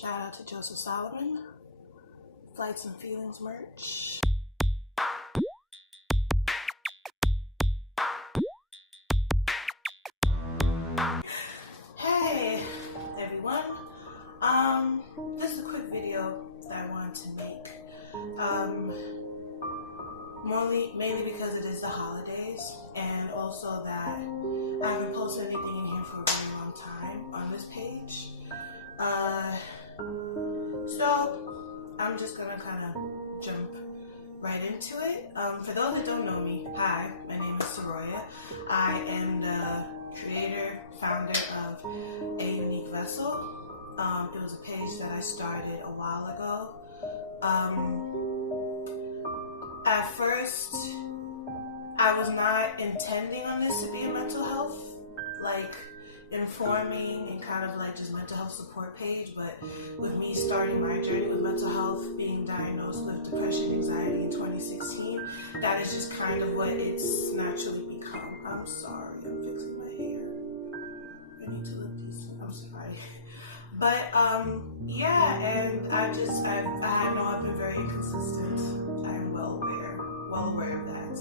Shout out to Joseph Solomon, Flights and Feelings merch. Hey everyone, this is a quick video that I wanted to make, mainly because it is the holidays, and also that I haven't posted anything in here for a really long time on this page. So I'm just gonna kind of jump right into it. For those that don't know me, hi, my name is Soraya. I am the creator, founder of A Unique Vessel. It was a page that I started a while ago. At first, I was not intending on this to be a mental health, informing and kind of just mental health support page, but with me starting my journey with mental health, being diagnosed with depression, anxiety in 2016, that is just kind of what it's naturally become. I'm sorry, I'm fixing my hair. I need to lift these, I'm sorry. But yeah, and I've been very inconsistent. I'm well aware of that.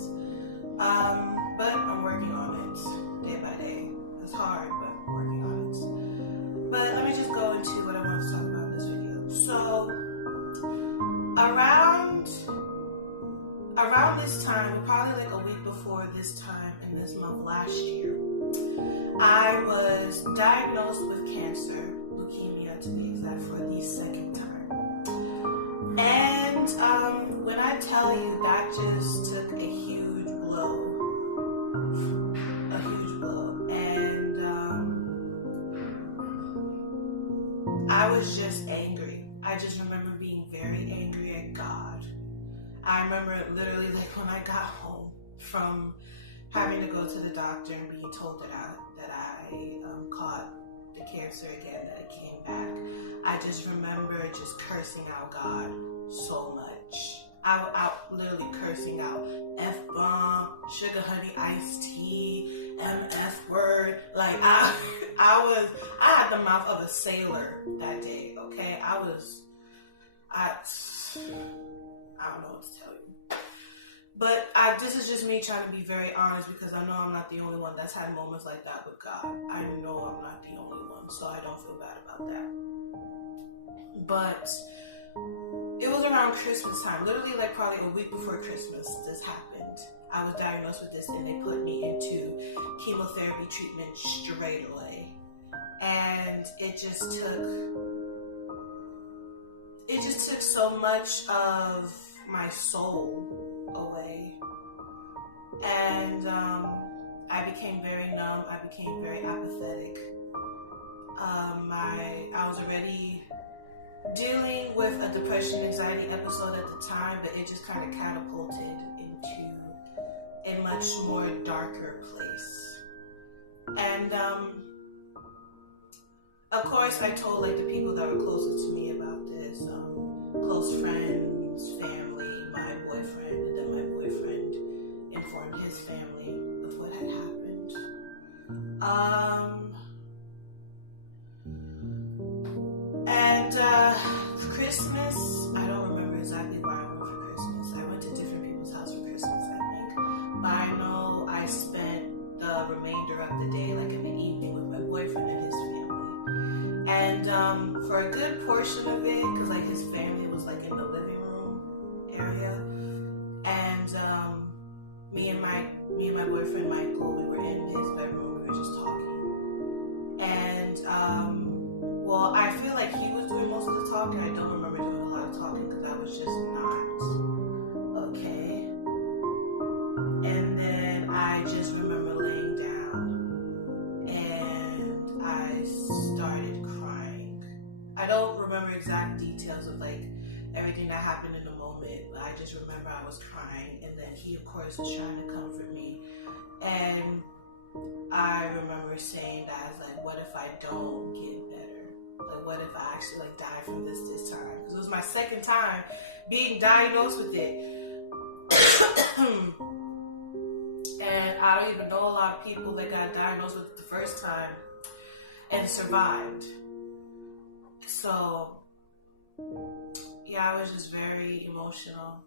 But I'm working on it day by day. It's hard, but I'm working on it. But let me just go into what I want to talk about in this video. So around this time, probably a week before this time in this month last year, I was diagnosed with cancer, leukemia to be exact, for the second time. And when I tell you, that just took a huge blow. And I was just angry. I just remember being very angry at God. I remember literally when I got home from having to go to the doctor and being told that I caught the cancer again, that it came back. I just remember just cursing out God so much. I literally cursing out F-bomb, sugar honey iced tea, MF word. I had the mouth of a sailor that day, okay? I don't know what to tell you. But this is just me trying to be very honest, because I know I'm not the only one that's had moments like that with God. I know I'm not the only one, so I don't feel bad about that. But it was around Christmas time, literally probably a week before Christmas this happened. I was diagnosed with this and they put me into chemotherapy treatment straight away. And it just took so much of my soul away. And I became very numb, I became very apathetic. I was already dealing with a depression, anxiety episode at the time, but it just kind of catapulted into a much more darker place. And of course I told the people that were closest to me about this, close friends, family, my boyfriend, and then my boyfriend informed his family of what had happened. Christmas, I don't remember exactly where I went for Christmas. I went to different people's house for Christmas, I think. But I know I spent the remainder of the day, in the evening, with my boyfriend and his family. And for a good portion of it, because his family was in the living room area, and me and my boyfriend Michael, we were in his bedroom, we were just talking. And well, I feel like he was doing most of the talking. I don't remember doing a lot of talking because I was just not okay. And then I just remember laying down and I started crying. I don't remember exact details of everything that happened in the moment, but I just remember I was crying, and then he of course was trying to comfort me. And I remember saying that, what if I don't get better? What if I actually die from this time? Because it was my second time being diagnosed with it. And I don't even know a lot of people that got diagnosed with it the first time and survived. So yeah, I was just very emotional,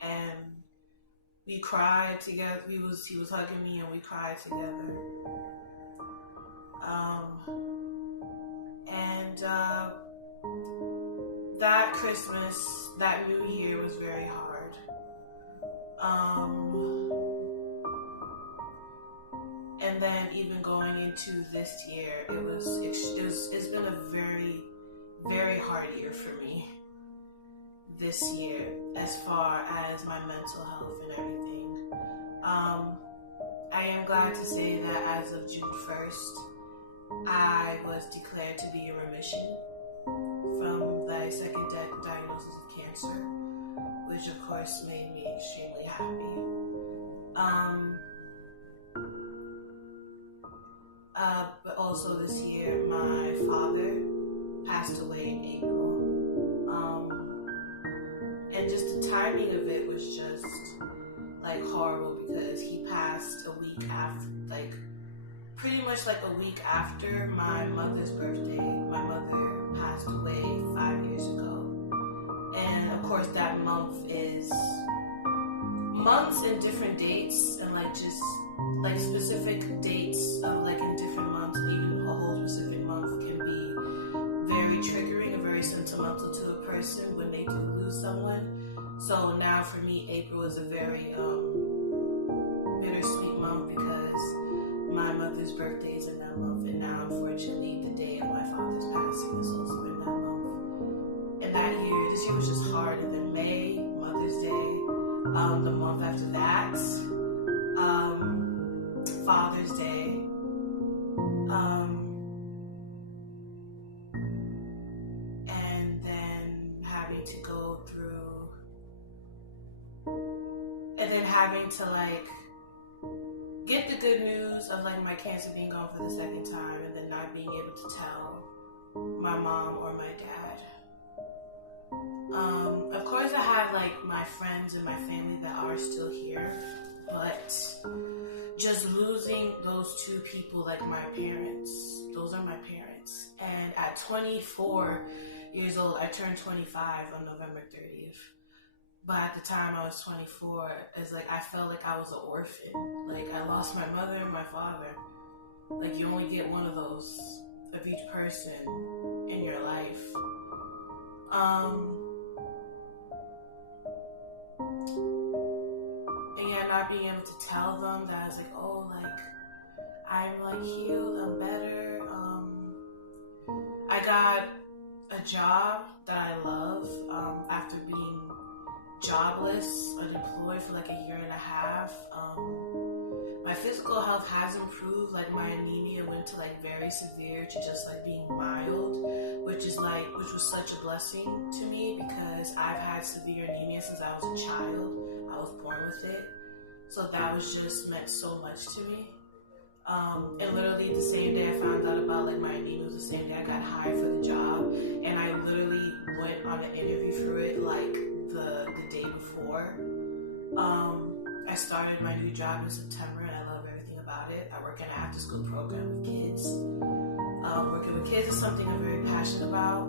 and we cried together. He was hugging me, and we cried together. That Christmas, that New Year was very hard. And then even going into this year, it's been a very, very hard year for me this year, as far as my mental health and everything. I am glad to say that as of June 1st, I was declared to be in remission from the second diagnosis of cancer, which of course made me extremely happy. But also this year, my father passed away in April. And just the timing of it was just like horrible, because he passed a week after, like pretty much like a week after my mother's birthday. My mother passed away 5 years ago. And of course that month is months and different dates, and like just like specific dates of like in different months, and even a whole specific month can be very triggering and very sentimental to a person when they do lose someone. So now for me, April is a very bittersweet month, because my mother's birthday is in that month, and now unfortunately the day of my father's passing is also in that month. And this year was just hard. And then May, Mother's Day, the month after that, Father's Day, and then having to go through, and then having to like get the good news of like my cancer being gone for the second time, and then not being able to tell my mom or my dad. Of course I have like my friends and my family that are still here, but just losing those two people, like my parents, those are my parents. And at 24 years old, I turned 25 on November 30th. But at the time I was 24, it's like I felt like I was an orphan. Like I lost my mother and my father. Like you only get one of those of each person in your life. And yeah, not being able to tell them that I was like, oh, like I'm like healed, I'm better. I got a job that I love after being jobless, unemployed for like a year and a half. My physical health has improved. Like my anemia went to like very severe to just like being mild, which was such a blessing to me, because I've had severe anemia since I was a child. I was born with it, so that was just meant so much to me. And literally the same day I found out about like my anemia was the same day I got hired for the job, and I literally went on an interview for it like the day before. I started my new job in September, and I love everything about it. I work in an after-school program with kids. Working with kids is something I'm very passionate about.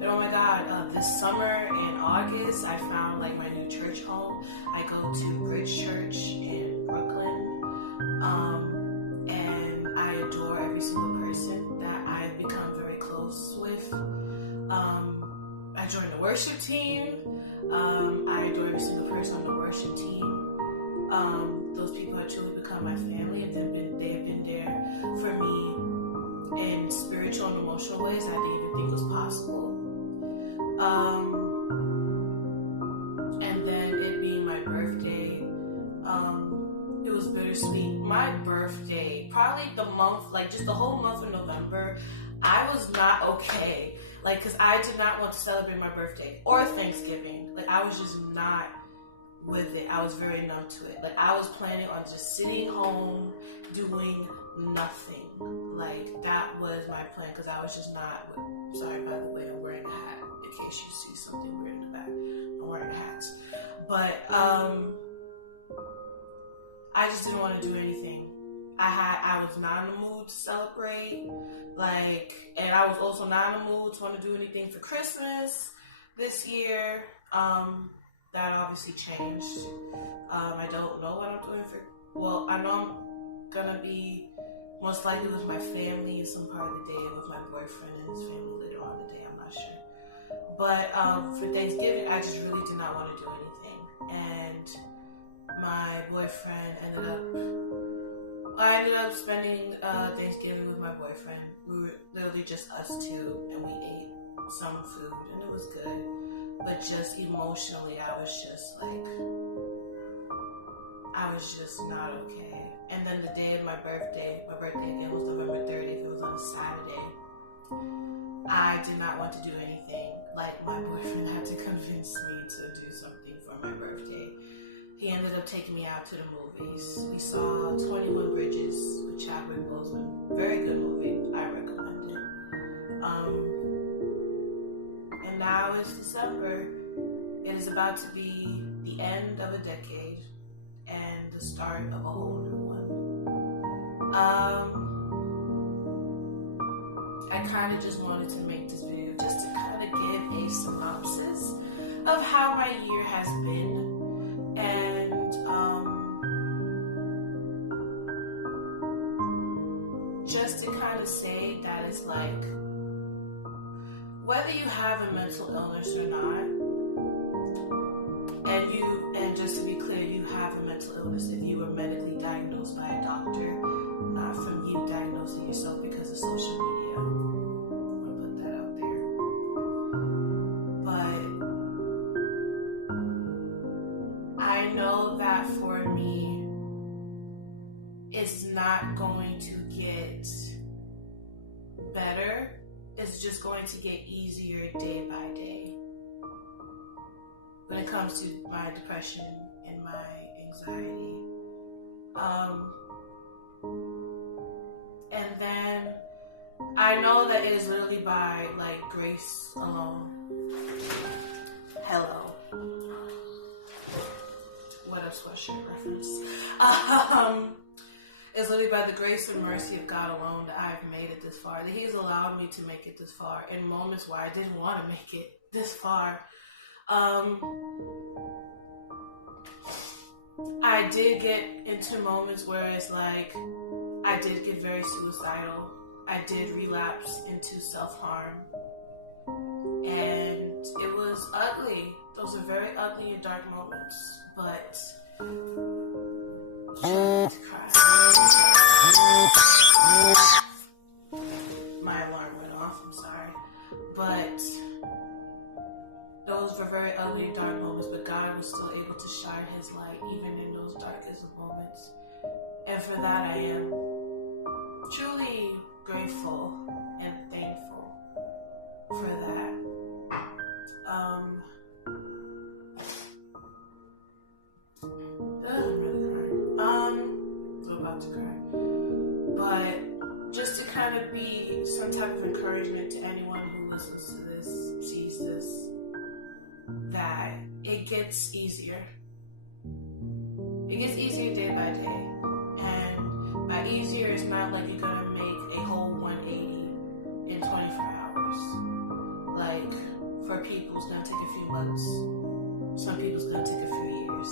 And oh my God, this summer in August, I found like my new church home. I go to Bridge Church in Brooklyn, and I adore every single person that I've become very close with. I joined the worship team. I adore every single person on the worship team. Those people have truly become my family, and they have been there for me in spiritual and emotional ways I didn't even think was possible. And then it being my birthday, it was bittersweet. My birthday, probably the month, like just the whole month of November, I was not okay. Like, cause I did not want to celebrate my birthday or Thanksgiving. Like, I was just not with it. I was very numb to it. Like, I was planning on just sitting home, doing nothing. Like, that was my plan, cause I was just not, sorry, by the way, I'm wearing a hat, in case you see something weird in the back. I'm wearing a hat. But, I just didn't want to do anything. I was not in the mood to celebrate, like, and I was also not in the mood to want to do anything for Christmas this year. That obviously changed. I don't know what I'm doing well, I know I'm gonna be most likely with my family some part of the day, and with my boyfriend and his family later on in the day, I'm not sure. But for Thanksgiving, I just really did not want to do anything. And my boyfriend I ended up spending Thanksgiving with my boyfriend. We were literally just us two, and we ate some food, and it was good. But just emotionally, I was just not okay. And then the day of my birthday again was November 30th, it was on a Saturday. I did not want to do anything. Like, my boyfriend had to convince me to do something for my birthday. He ended up taking me out to the movies. We saw 21 Bridges with Chadwick Boseman. Very good movie. I recommend it. And now it's December. It is about to be the end of a decade and the start of a whole new one. I kind of just wanted to make this video just to kind of give a synopsis of how my year has been, and just to kind of say that it's like, whether you have a mental illness or not, and just to be clear, you have a mental illness if you were medically diagnosed by a doctor, not from you diagnosing yourself because of social media. I want to put that out there. But I know that for me, it's not going to get better. It's just going to get easier day by day. When it comes to my depression and my anxiety. And then I know that it is literally by like grace alone. Hello. What a sweatshirt reference. It's literally by the grace and mercy of God alone that I've made it this far. That He's allowed me to make it this far in moments where I didn't want to make it this far. I did get into moments where it's like I did get very suicidal. I did relapse into self-harm, and it was ugly. Those are very ugly and dark moments, but my alarm went off, I'm sorry, but those were very ugly and dark moments, but God was still able to shine His light even in those darkest of moments. And for that, I am truly grateful and thankful for that. I'm really crying. I'm about to cry. But just to kind of be some type of encouragement to anyone who listens to this, sees this, that it gets easier. It gets easier day by day. And by easier, it's not like you're going to make a whole 180 in 24 hours. Like, for people, it's going to take a few months. Some people, it's going to take a few years.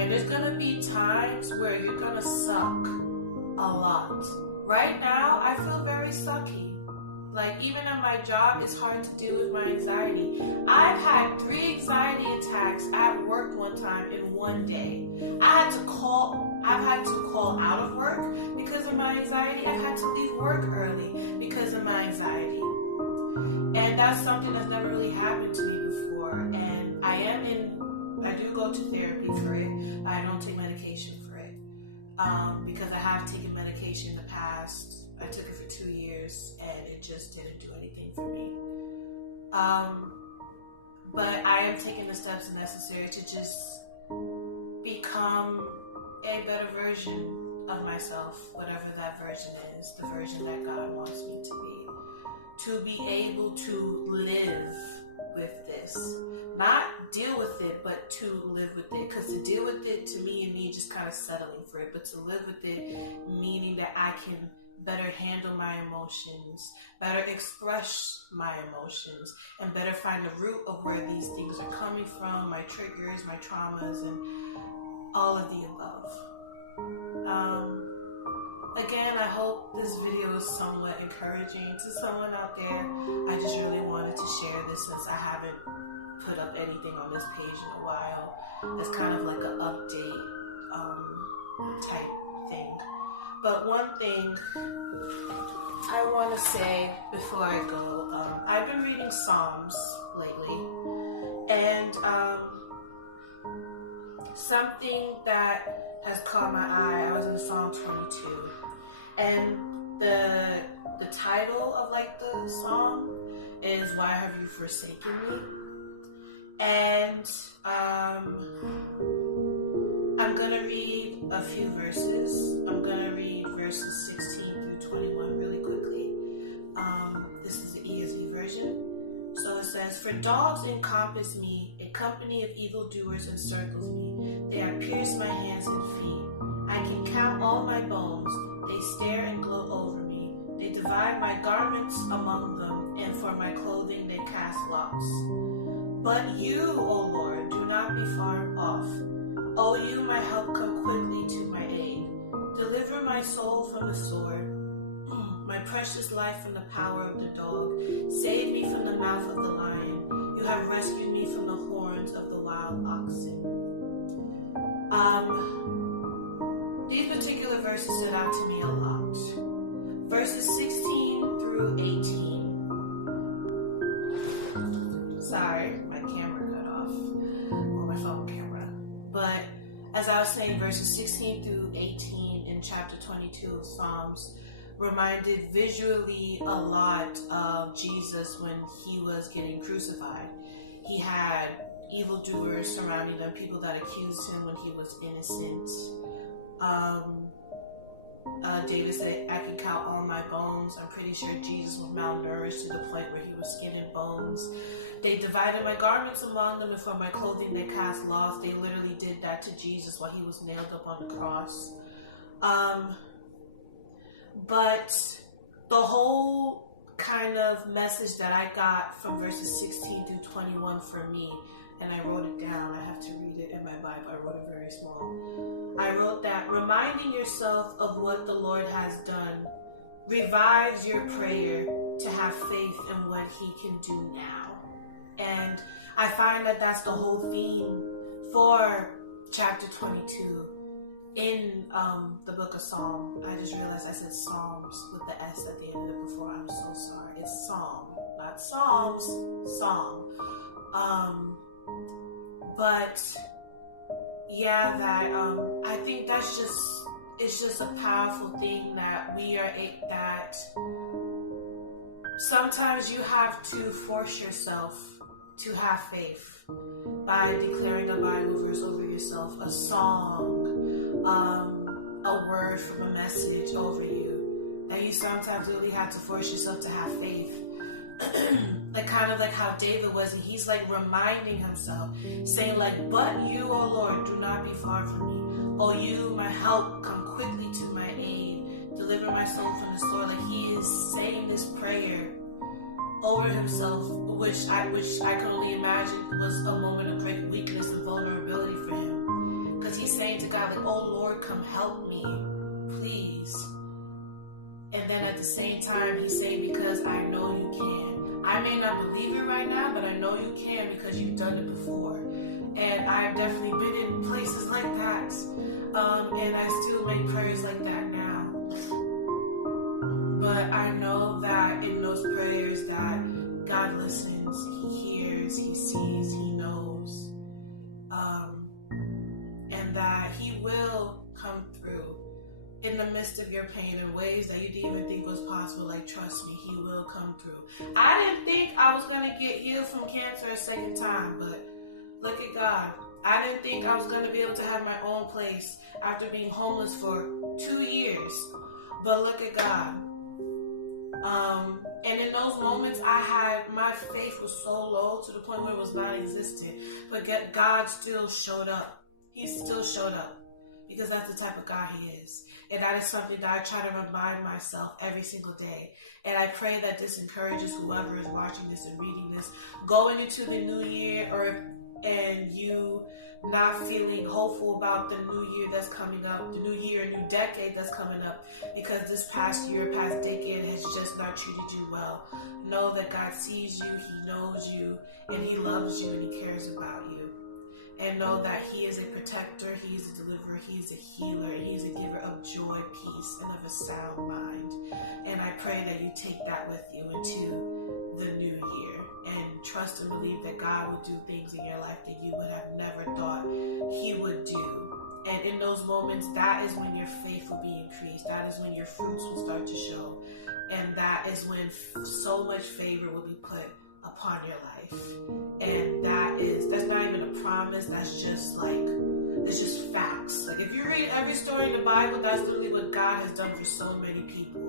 And there's going to be times where you're going to suck a lot. Right now, I feel very sucky. Like, even at my job, it's hard to deal with my anxiety. I've had 3 anxiety attacks at work one time in one day. I've had to call out of work because of my anxiety. I've had to leave work early because of my anxiety. And that's something that's never really happened to me before. And I do go to therapy for it, but I don't take medication for it. Because I have taken medication in the past. I took it for 2 years and it just didn't do anything for me. But I am taking the steps necessary to just become a better version of myself, whatever that version is, the version that God wants me to be able to live with this. Not deal with it, but to live with it. Because to deal with it, to me, and me just kind of settling for it, but to live with it, meaning that I can better handle my emotions, better express my emotions, and better find the root of where these things are coming from, my triggers, my traumas, and all of the above. Again, I hope this video is somewhat encouraging to someone out there. I just really wanted to share this since I haven't put up anything on this page in a while. It's kind of like an update type thing. But one thing I want to say before I go, I've been reading Psalms lately, and something that has caught my eye, I was in Psalm 22, and the title of like the psalm is "Why Have You Forsaken Me?" And I'm gonna read a few verses. I'm gonna read verses 16 through 21 really quickly. This is the ESV version. So it says, "For dogs encompass me, a company of evildoers encircles me. They have pierced my hands and feet. I can count all my bones. They stare and gloat over me. They divide my garments among them, and for my clothing they cast lots. But you, O Lord, do not be far off. O you, my help, come quickly to my aid. Deliver my soul from the sword, my precious life from the power of the dog. Save me from the mouth of the lion. You have rescued me from the horns of the wild oxen." These particular verses stood out to me a lot. Verses 16 through 18. Sorry, my camera cut off. Or my phone camera. But as I was saying, verses 16 through 18 in chapter 22 of Psalms reminded visually a lot of Jesus when he was getting crucified. He had evildoers surrounding him, people that accused him when he was innocent. David said, "I can count all my bones." I'm pretty sure Jesus was malnourished to the point where he was skin and bones. "They divided my garments among them, and for my clothing they cast lots." They literally did that to Jesus while he was nailed up on the cross. But the whole kind of message that I got from verses 16 through 21 for me, and I wrote it down, I have to read it in my Bible, I wrote it very small. I wrote that reminding yourself of what the Lord has done revives your prayer to have faith in what he can do now. And I find that that's the whole theme for chapter 22 in the book of Psalm. I just realized I said Psalms with the S at the end of it before. I'm so sorry. It's Psalm, not Psalms, Psalm. But yeah, that I think that's it's just a powerful thing that that sometimes you have to force yourself to have faith by declaring a Bible verse over yourself, a song, a word from a message over you, that you sometimes really have to force yourself to have faith. Like kind of like how David was, and he's like reminding himself, saying like, "But you, O Lord, do not be far from me. O you, my help, come quickly to my aid. Deliver my soul from the sword." Like he is saying this prayer over himself, which I can only imagine was a moment of great weakness and vulnerability for him. Because he's saying to God, like, "Oh Lord, come help me, please." And then at the same time, he's saying, "Because I know you can. I may not believe it right now, but I know you can because you've done it before." And I've definitely been in places like that. And I still make prayers like that now. But I know that in those prayers that God listens, he hears, he sees, he knows. And that he will come through in the midst of your pain in ways that you didn't even think was possible. Like, trust me, he will come through. I didn't think I was going to get healed from cancer a second time, but look at God. I didn't think I was going to be able to have my own place after being homeless for 2 years, but look at God. And in those moments, my faith was so low to the point where it was non-existent, but God still showed up. He still showed up. because that's the type of God he is. And that is something that I try to remind myself every single day. And I pray that this encourages whoever is watching this and reading this, going into the new year, and you not feeling hopeful about the new year that's coming up, the new year, new decade that's coming up, because this past year, past decade has just not treated you well. Know that God sees you, he knows you, and he loves you, and he cares about you. And know that he is a protector, he is a deliverer, he is a healer, he is a giver of joy, peace, and of a sound mind. And I pray that you take that with you into the new year and trust and believe that God will do things in your life that you would have never thought he would do. And in those moments, that is when your faith will be increased. That is when your fruits will start to show. And that is when so much favor will be put upon your life. And that's not even a promise, that's just facts. Like, if you read every story in the Bible, that's literally what God has done for so many people.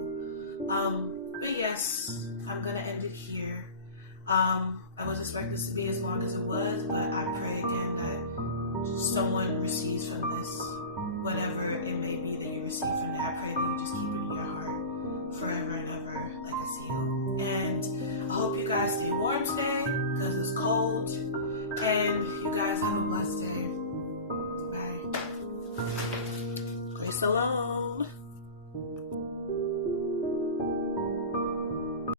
But yes, I'm gonna end it here. I wasn't expecting this to be as long as it was, but I pray again that someone receives from this, whatever it may be that you receive from it. I pray that you just keep it in your heart forever and ever like a seal. And I hope you guys stay warm today because it's cold. And you guys have a blessed day. Bye. Grace alone.